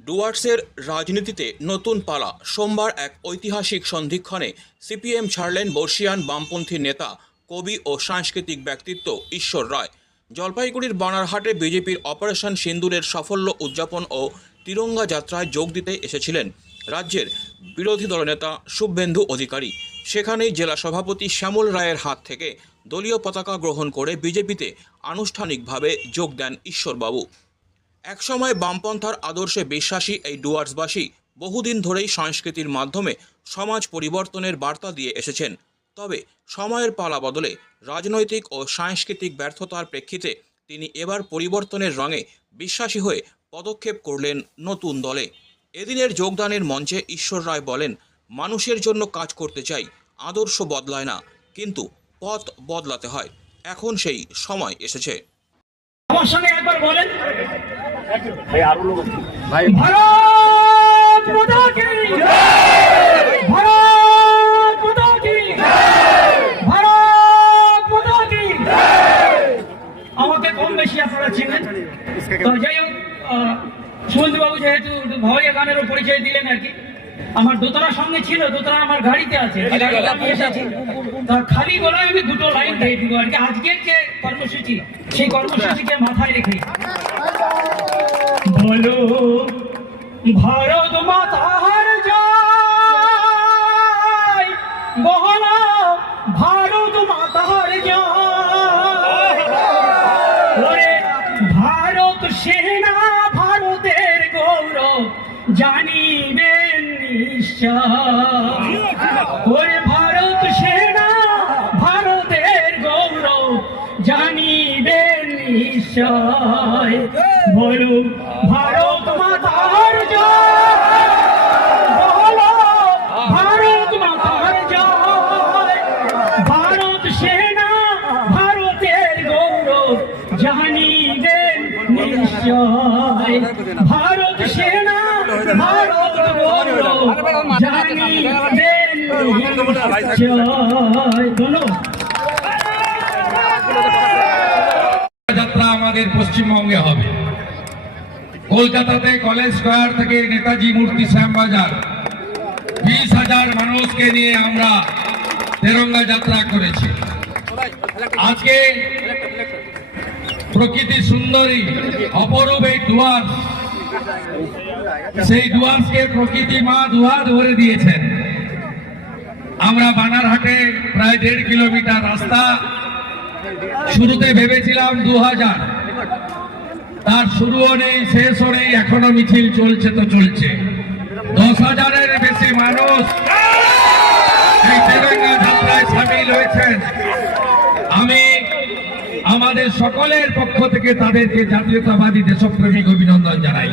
ডুয়ার্সের রাজনীতিতে নতুন পালা। সোমবার এক ঐতিহাসিক সন্ধিক্ষণে সিপিএম ছাড়লেন বর্ষিয়ান বামপন্থী নেতা, কবি ও সাংস্কৃতিক ব্যক্তিত্ব ঈশ্বর রায়। জলপাইগুড়ির বানারহাটে বিজেপির অপারেশন সিন্দুরের সাফল্য উদযাপন ও তিরঙ্গা যাত্রায় যোগ দিতে এসেছিলেন রাজ্যের বিরোধী দলনেতা শুভেন্দু অধিকারী। সেখানেই জেলা সভাপতি শ্যামল রায়ের হাত থেকে দলীয় পতাকা গ্রহণ করে বিজেপিতে আনুষ্ঠানিকভাবে যোগ দেন ঈশ্বরবাবু। একসময় বামপন্থার আদর্শে বিশ্বাসী এই ডুয়ার্সবাসী বহুদিন ধরেই সংস্কৃতির মাধ্যমে সমাজ পরিবর্তনের বার্তা দিয়ে এসেছেন। তবে সময়ের পালা বদলে রাজনৈতিক ও সাংস্কৃতিক ব্যর্থতার প্রেক্ষিতে তিনি এবার পরিবর্তনের রঙে বিশ্বাসী হয়ে পদক্ষেপ করলেন নতুন দলে। এদিনের যোগদানের মঞ্চে ঈশ্বর রায় বলেন, মানুষের জন্য কাজ করতে চাই, আদর্শ বদলায় না, কিন্তু পথ বদলাতে হয়। এখন সেই সময় এসেছে। আমার সঙ্গে একবার বলেন। ভাই ভারত মাতা কি ভারত মাতা কি ভারত মাতা কি আমাকে কম বেশি আপনারা চিনেন। তো যাই হোক সুমন্ত বাবু যেহেতু ভাওয়াইয়া গানেরও পরিচয় দিলেন আর কি আমার দোতলা সঙ্গে ছিল দোতলা আমার গাড়িতে আছে। খালি গলায় আমি দুটো লাইন দিয়ে দিব। আর কি আজকের যে কর্মসূচি সেই কর্মসূচিকে মাথায় রেখে বলো ভারত মাতার জয়। গহনা ভারত মাতার জয়। ভারত সেনা, ভারতের গৌরব জানিবেন নিশ্চয়। ভারত সেনা, ভারতের গৌরব জানিবেন নিশ্চয়। ভারত সেনা ভারতের জানিবেন নিশ্চয়। ভারত সেনা ভারত গৌরব যাত্রা আমাদের পশ্চিমবঙ্গে হবে। কলকাতাতে কলেজ স্কোয়ার থেকে নেতাজি মূর্তি শ্যামবাজার। বিশ হাজার মানুষকে নিয়ে আমরা তেরঙ্গা যাত্রা করেছি। আজকে প্রকৃতি সুন্দরী, অপরূপ এই ডুয়ার্স সেই ডুয়ার্সকে প্রকৃতি মা দুহাত ভরে দিয়েছেন। আমরা বানারহাটে প্রায় দেড় কিলোমিটার রাস্তা। শুরুতে ভেবেছিলাম দু হাজার তার শুরুও নেই শেষও নেই এখনও মিছিল চলছে তো চলছে। দশ হাজারের বেশি মানুষ হয়েছেন। আমি আমাদের সকলের পক্ষ থেকে তাদেরকে জাতীয়তাবাদী দেশপ্রেমিক অভিনন্দন জানাই।